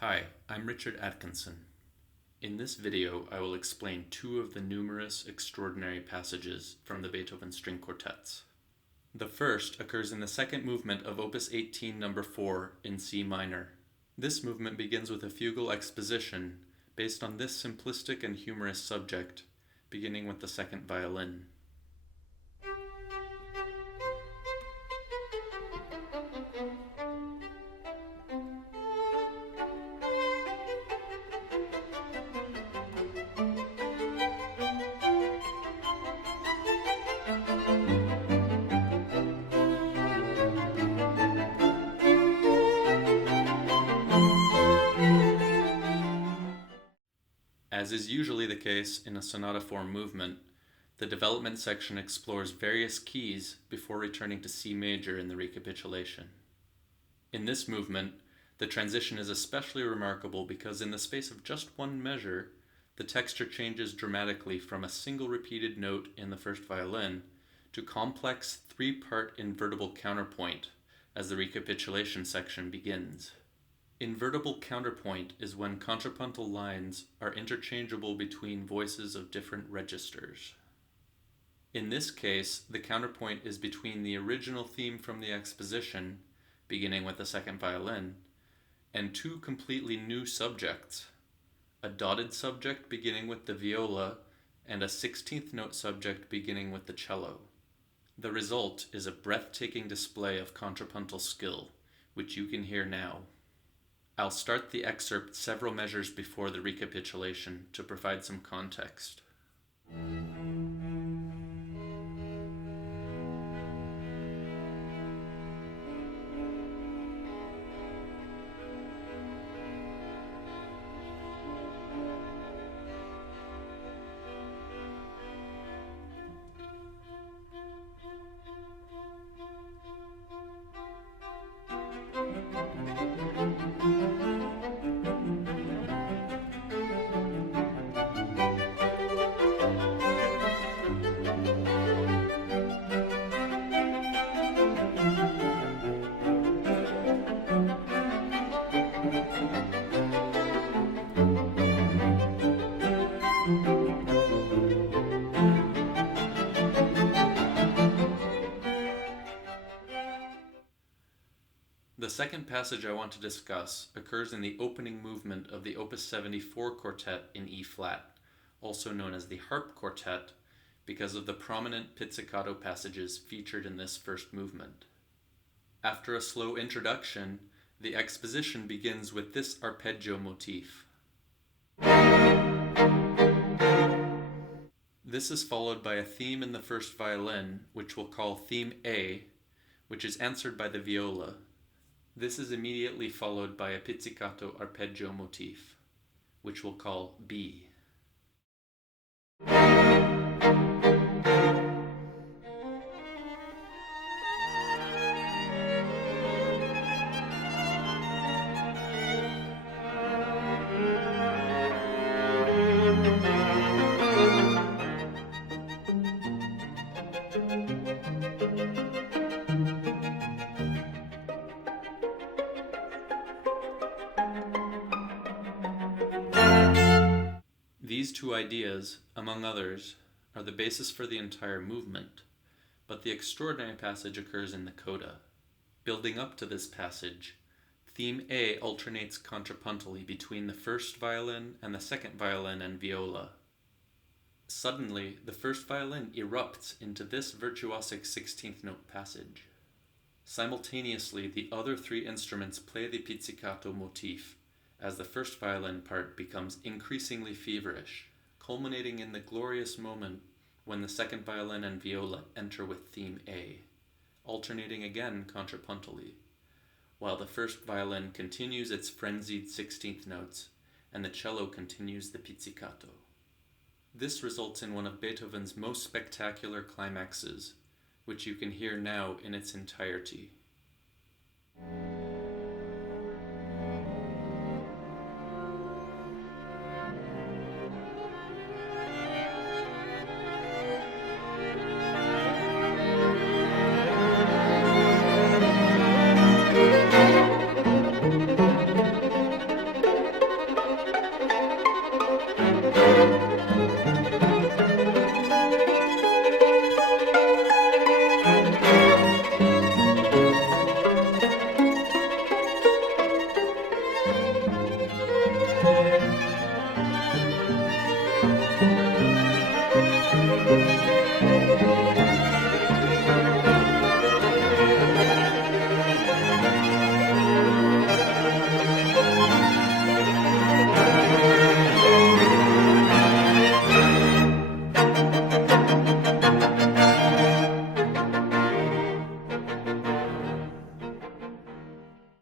Hi, I'm Richard Atkinson. In this video, I will explain two of the numerous extraordinary passages from the Beethoven String Quartets. The first occurs in the second movement of Opus 18, number 4, in C minor. This movement begins with a fugal exposition based on this simplistic and humorous subject, beginning with the second violin. As is usually the case in a sonata form movement, the development section explores various keys before returning to C major in the recapitulation. In this movement, the transition is especially remarkable because in the space of just one measure, the texture changes dramatically from a single repeated note in the first violin to complex three-part invertible counterpoint as the recapitulation section begins. Invertible counterpoint is when contrapuntal lines are interchangeable between voices of different registers. In this case, the counterpoint is between the original theme from the exposition, beginning with the second violin, and two completely new subjects, a dotted subject beginning with the viola and a 16th note subject beginning with the cello. The result is a breathtaking display of contrapuntal skill, which you can hear now. I'll start the excerpt several measures before the recapitulation to provide some context. The second passage I want to discuss occurs in the opening movement of the Opus 74 quartet in E flat, also known as the harp quartet, because of the prominent pizzicato passages featured in this first movement. After a slow introduction, the exposition begins with this arpeggio motif. This is followed by a theme in the first violin, which we'll call theme A, which is answered by the viola. This is immediately followed by a pizzicato arpeggio motif, which we'll call B. These two ideas, among others, are the basis for the entire movement, but the extraordinary passage occurs in the coda. Building up to this passage, theme A alternates contrapuntally between the first violin and the second violin and viola. Suddenly, the first violin erupts into this virtuosic 16th note passage. Simultaneously, the other three instruments play the pizzicato motif, as the first violin part becomes increasingly feverish, culminating in the glorious moment when the second violin and viola enter with theme A, alternating again contrapuntally, while the first violin continues its frenzied 16th notes and the cello continues the pizzicato. This results in one of Beethoven's most spectacular climaxes, which you can hear now in its entirety.